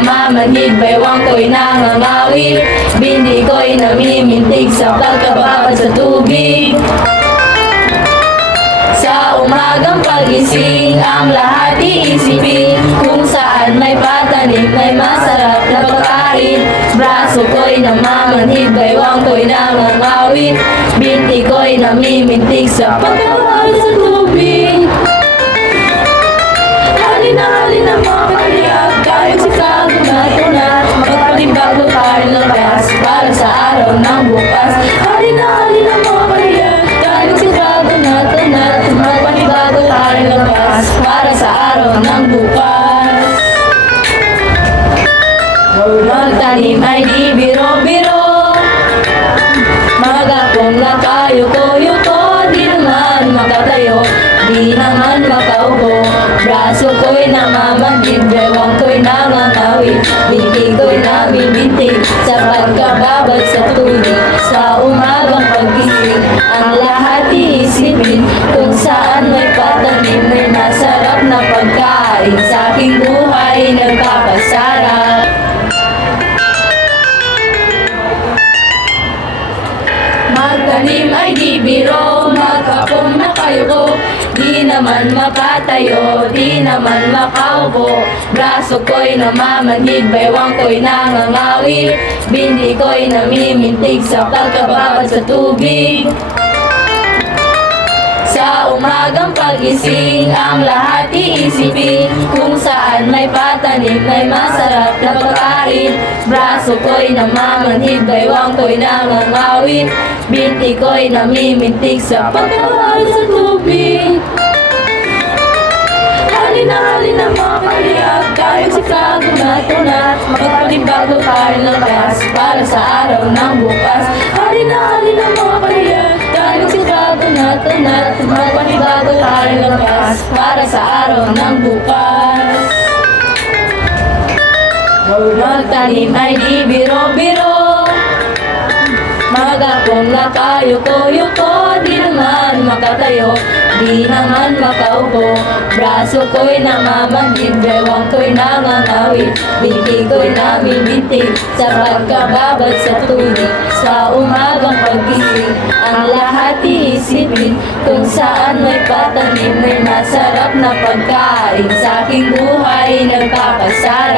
namamanhid, baywang ko'y nangangawit, bindi ko'y namimintig sa pagkababad sa tubig. Sa umagang pagising, ang lahat iisipin, kung saan may patanim, may masarap na pagkain. Braso ko'y namamanhid, baywang ko'y nangangawit, binti ko'y namimintig sa pagkababad sa tubig. Halina mga kaliyap, tayo sa kagunatunat, magpalibago tayo lakas para sa araw ng bukas. Halina mga kaliyap, tayo sa kagunatunat, magpalibago tayo lakas para sa araw ng bukas. Magtanim ay di biro-biro, magapong nakayuko-yuko, di naman makatayo, di naman makaupo. Braso ko'y namamanhid, baywang ko'y nangangawit, binti ko'y namibintig sa pagkababad sa tubig. Sa umagang pagising, ang lahat iisipin, kung saan may patanim, may masarap na pagkain. Sa aking buhay nagpapasarap. Magtanim ay di biro, magkapong nakayuko, di naman makatayo, di naman makaupo. Braso ko'y namamanhid, baywang ko'y nangangawit, bindi ko'y namimintig sa pagkababad sa tubig. Sa umagang pagising, ang lahat iisipin, kung saan may patanim, may masarap na pagkain. Braso ko'y namamanhid, baywang ko'y nangangawit, binti ko'y namimintig sa pagkababad sa tubig. Halina mga kaliyap, tayo sa kagunatunat, magpalibago tayo lakas para sa araw ng bukas. Halina mga kaliyap, tayo sa kagunatunat, magpalibago tayo lakas para sa araw ng bukas. Magtanim ay di biro-biro, magapong nakayuko-yuko, di naman makatayo, di naman makaupo. Braso ko'y namamanhid, baywang ko'y nangangawit, binti ko'y namibintig sa pagkababad sa tubig. Sa umagang pagising, ang lahat iisipin, kung saan may patanim, may masarap na pagkain. Sa aking buhay nagpapasarap.